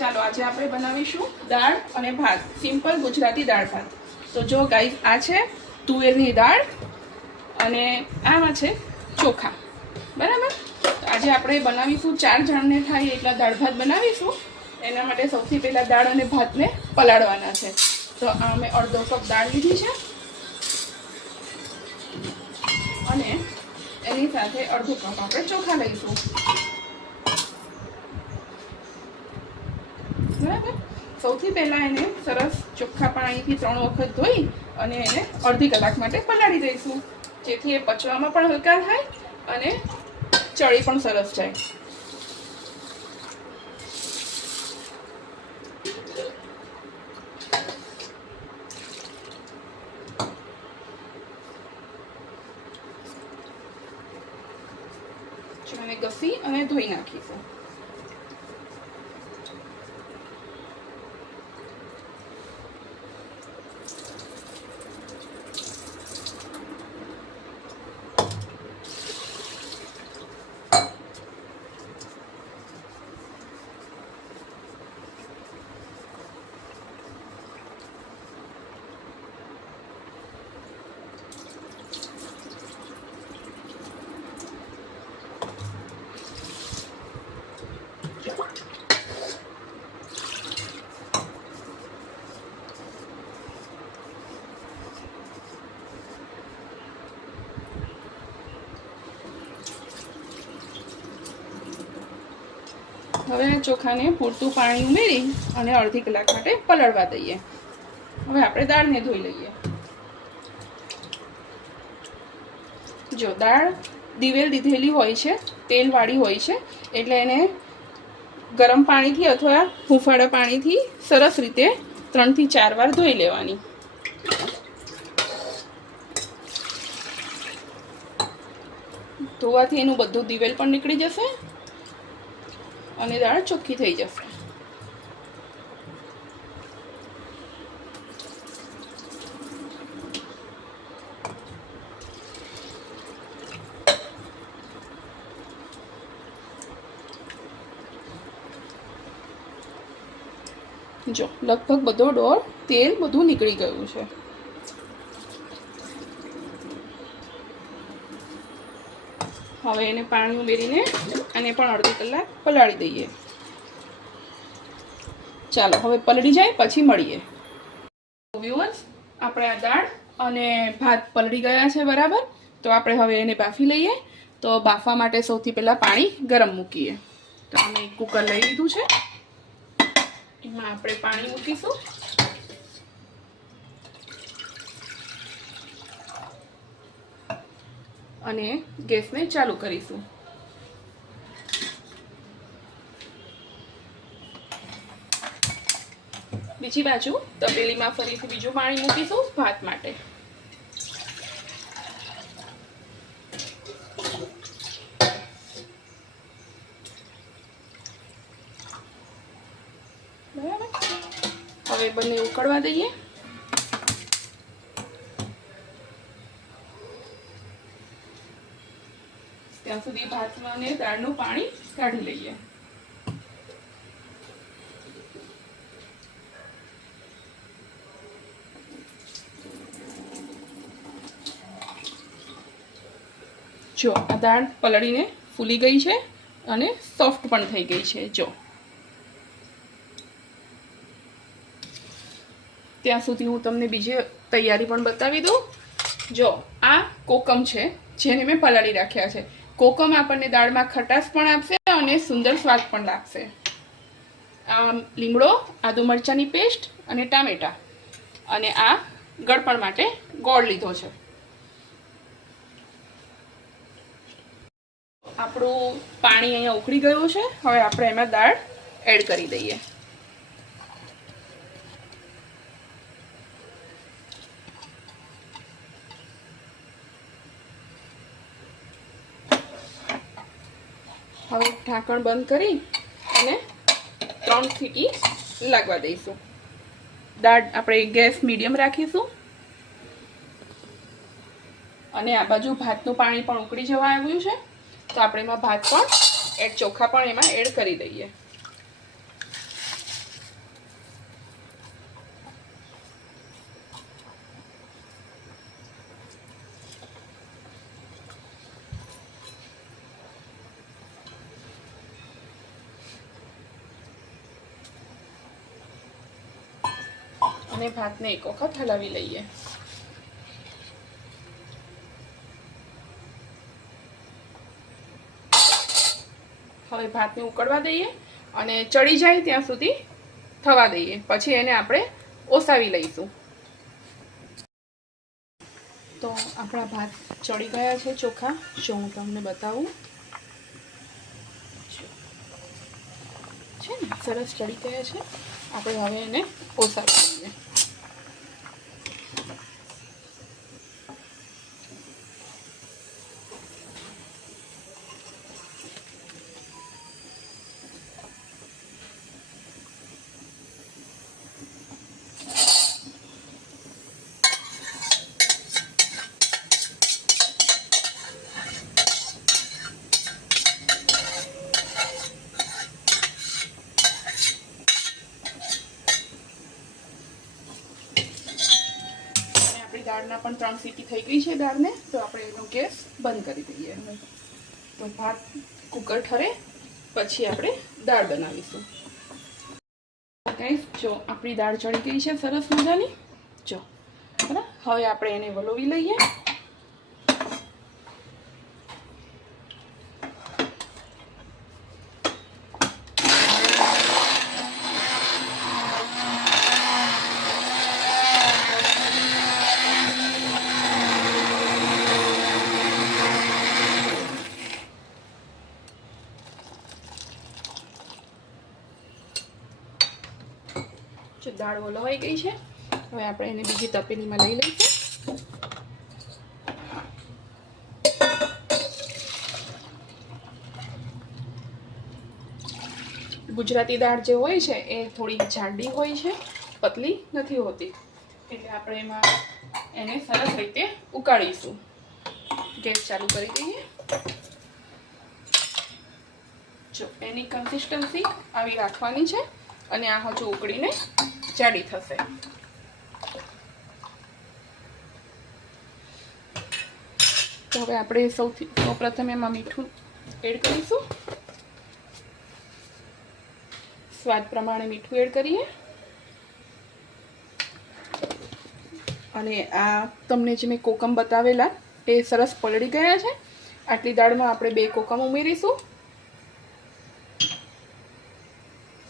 ચાલો આજે આપણે બનાવીશું દાળ અને ભાત, સિમ્પલ ગુજરાતી દાળ ભાત. તો જો ગાઈસ, આ છે તુવેરની દાળ અને આમાં છે ચોખા, બરાબર. આજે આપણે બનાવીશું 4 જણને થાય એટલા દાળ ભાત બનાવીશું. એના માટે સૌથી પહેલાં દાળ અને ભાતને પલાળવાના છે. તો આ મેં અડધો કપ દાળ લીધી છે અને એની સાથે અડધો કપ આપણે ચોખા લઈશું, બરાબર. સૌથી પહેલાં એને સરસ ચોખ્ખા પાણીથી 3 વખત ધોઈ અને એને અડધી કલાક માટે પલાળી દઈશું, જેથી એ પચવામાં પણ હલકા થાય અને ચડી પણ સરસ જાય. એને ઘસી અને ધોઈ નાખીશું. હવે ચોખાને પૂરતું પાણી ઉમેરી અને અડધી કલાક માટે પલાળવા દઈએ. હવે આપણે દાળને ધોઈ લઈએ. જો દાળ દિવેલ દીધેલી હોય છે, તેલવાળી હોય છે, એટલે એને ગરમ પાણીથી અથવા હૂંફાળા પાણીથી સરસ રીતે 3 થી 4 વાર ધોઈ લેવાની. ધોવાથી એનું બધું દિવેલ પણ નીકળી જશે અને દાળ ચોખ્ખી થઈ જશે. જો લગભગ બધો ડોળ તેલ બધું નીકળી ગયું છે. હવે એને પાણી ઉમેરીને અને પણ અડધી કલાક પલાળી દઈએ. ચાલો હવે પલળી જાય પછી મળીએ. વ્યુઅર્સ, આપણે આ દાળ અને ભાત પલળી ગયા છે, બરાબર. તો આપણે હવે એને બાફી લઈએ. તો બાફવા માટે સૌથી પહેલાં પાણી ગરમ મૂકીએ. તો અમે એક કુકર લઈ લીધું છે, એમાં આપણે પાણી મૂકીશું. અને ગેસને ચાલુ કરીશું. બીજી બાજુ તપેલીમાં ફરીથી બીજું પાણી મૂકીશું ભાત માટે. બરાબર. હવે બંને ઉકળવા દઈએ. ત્યાં સુધી ભાતમાં અને દાળનું પાણી કાઢી લઈએ. જો આ દાળ પલળીને ફૂલી ગઈ છે અને સોફ્ટ પણ થઈ ગઈ છે. જો ત્યાં સુધી હું તમને બીજી તૈયારી પણ બતાવી દઉં. જો આ કોકમ છે, જેને મેં પલાળી રાખ્યા છે. કોકમ આપણને દાળમાં ખટાશ પણ આપશે અને સુંદર સ્વાદ પણ લાગશે. આ લીમડો, આદુ મરચાંની પેસ્ટ અને ટામેટા, અને આ ગળપણ માટે ગોળ લીધો છે. આપણું પાણી અહીંયા ઉકળી ગયું છે. હવે આપણે એમાં દાળ એડ કરી દઈએ. હવે ઢાંકણ બંધ કરી અને 3 સીટી લાગવા દઈશું. દાળ આપણે ગેસ મીડિયમ રાખીશું અને આ બાજુ ભાતનું પાણી પણ ઉકળી જવા આવ્યું છે. તો આપણે એમાં ભાત પણ ચોખા પણ એમાં એડ કરી દઈએ. અને ભાતને એક વખત હલાવી લઈએ. હવે ભાતને ઉકળવા દઈએ અને ચડી જાય ત્યાં સુધી થવા દઈએ. પછી એને આપણે ઓસાવી લઈશું. તો આપણા ભાત ચડી ગયા છે ચોખા. જો હું તમને બતાવું, છે ને સરસ ચડી ગયા છે. આપણે હવે એને ઓસાવી લઈએ. દાળના પણ 3 સીટી થઈ ગઈ છે દાળને. તો આપણે એનો ગેસ બંધ કરી દઈએ. તો ભાત કુકર ઠરે પછી આપણે દાળ બનાવીશું. ગાઈસ જો આપણી દાળ ચડી ગઈ છે સરસ મજાની. જો બરાબર, હવે આપણે એને વલોવી લઈએ. દાળ વલોવાઈ ગઈ છે. હવે આપણે એને બીજી તપેલીમાં લઈ લઈશું. ગુજરાતી દાળ જે હોય છે એ થોડી જાડી હોય છે, પતલી નથી હોતી. એટલે આપણે એમાં એને સરસ રીતે ઉકાળીશું. ગેસ ચાલુ કરી દઈએ. જો એની કન્સિસ્ટન્સી આવી રાખવાની છે અને આ હજુ ઉકળીને જાડી થશે. તો હવે આપણે સૌપ્રથમ એમાં મીઠું એડ કરીશું. સ્વાદ પ્રમાણે મીઠું એડ કરીએ. અને આ તમને જે મેં કોકમ બતાવેલા એ સરસ પલળી ગયા છે. આટલી દાળમાં આપણે 2 કોકમ ઉમેરીશું.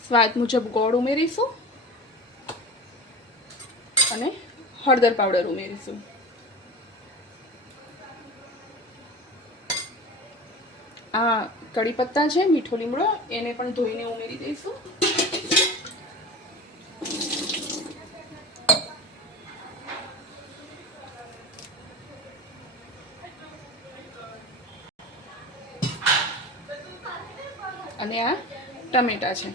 સ્વાદ મુજબ ગોળ ઉમેરીશું અને હળદર પાવડર ઉમેરીશું. આ કડી પત્તા છે, મીઠો લીમડો, એને પણ ધોઈને ઉમેરી દઈશું. અને આ ટમેટા છે,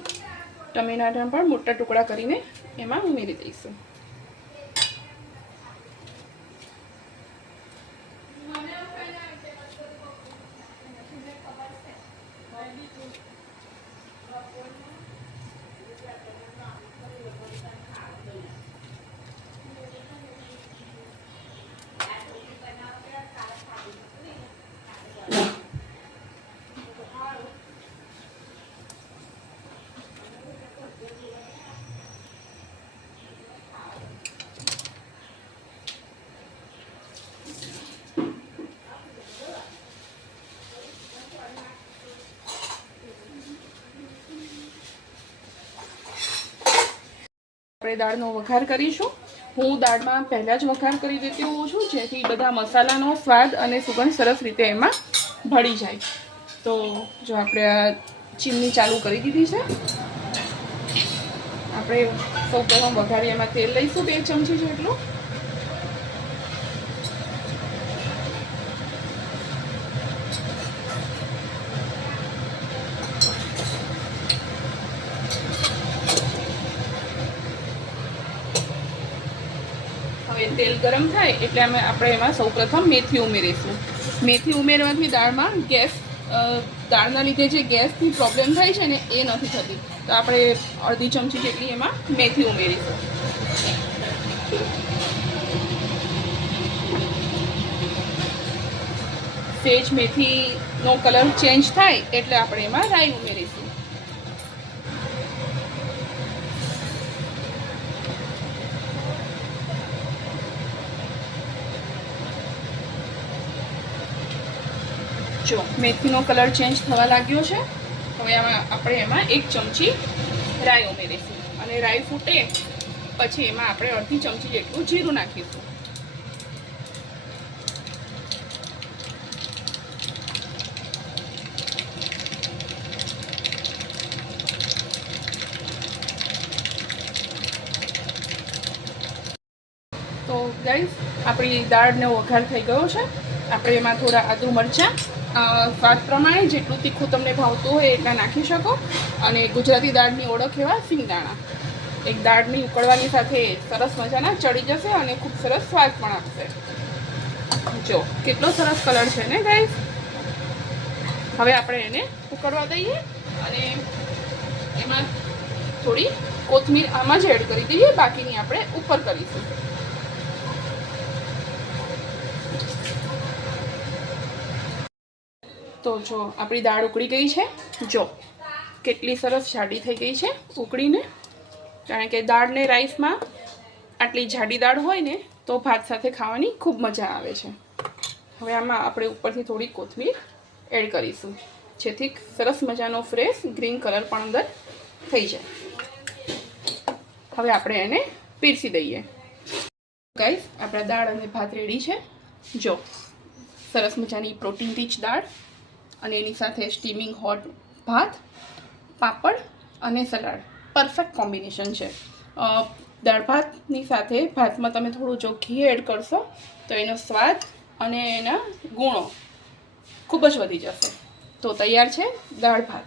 ટમેટાના પણ મોટા ટુકડા કરીને એમાં ઉમેરી દઈશું. આપણે દાળનો વઘાર કરીશું. હું દાળમાં પહેલાં જ વઘાર કરી દેતી હોઉં છું, જેથી બધા મસાલાનો સ્વાદ અને સુગંધ સરસ રીતે એમાં ભળી જાય. તો જો આપણે આ ચીમની ચાલુ કરી દીધી છે. આપણે સૌપ્રથમ વઘારી એમાં તેલ લઈશું 2 ચમચી જેટલું. હવે તેલ ગરમ થાય એટલે આપણે એમાં સૌપ્રથમ મેથી ઉમેરીશું. મેથી ઉમેરવાથી દાળમાં દાળના લીધે જે ગેસની પ્રોબ્લેમ થાય છે ને એ નથી થતી. તો આપણે અડધી ચમચી જેટલી એમાં મેથી ઉમેરીશું. સેજ મેથીનો કલર ચેન્જ થાય એટલે આપણે એમાં રાઈ ઉમેરીશું. જો મેથીનો કલર ચેન્જ થવા લાગ્યો છે. હવે આપણે એમાં 1 ચમચી રાઈ ઉમેરીશું અને રાઈ ફૂટે પછી એમાં આપણે અડધી ચમચી જેટલું જીરું નાખીશું. તો ગાઈસ આપણી દાળનો વઘાર થઈ ગયો છે. આપણે એમાં થોડા આદુ મરચાં સ્વાદ પ્રમાણે જેટલું તીખું તમને ભાવતું હોય એટલા નાખી શકો. અને ગુજરાતી દાળની ઓળખ એવા સિંગદાણા એક દાળની ઉકળવાની સાથે સરસ મજાના ચડી જશે અને ખૂબ સરસ સ્વાદ પણ આપશે. જો કેટલો સરસ કલર છે ને ગાઈસ. હવે આપણે એને ઉકળવા દઈએ અને એમાં થોડી કોથમીર આમાં જ એડ કરી દઈએ, બાકીની આપણે ઉપર કરીશું. તો જો આપણી દાળ ઉકળી ગઈ છે. જો કેટલી સરસ જાડી થઈ ગઈ છે ઉકળીને, કારણ કે દાળ ને રાઈસમાં આટલી જાડી દાળ હોય ને તો ભાત સાથે ખાવાની ખૂબ મજા આવે છે. હવે આમાં આપણે ઉપરથી થોડી કોથમીર એડ કરીશું જેથી સરસ મજાનો ફ્રેશ ગ્રીન કલર પણ અંદર થઈ જાય. હવે આપણે એને પીરસી દઈએ. ગાઈસ આપણા દાળ અને ભાત રેડી છે. જો સરસ મજાની પ્રોટીન રીચ દાળ અને એની સાથે સ્ટીમિંગ હોટ ભાત, પાપડ અને સલાડ પરફેક્ટ કોમ્બિનેશન છે. દાળ ભાતની સાથે ભાતમાં તમે થોડું જો ઘી એડ કરશો તો એનો સ્વાદ અને એના ગુણો ખૂબ જ વધી જશે. તો તૈયાર છે દાળ ભાત.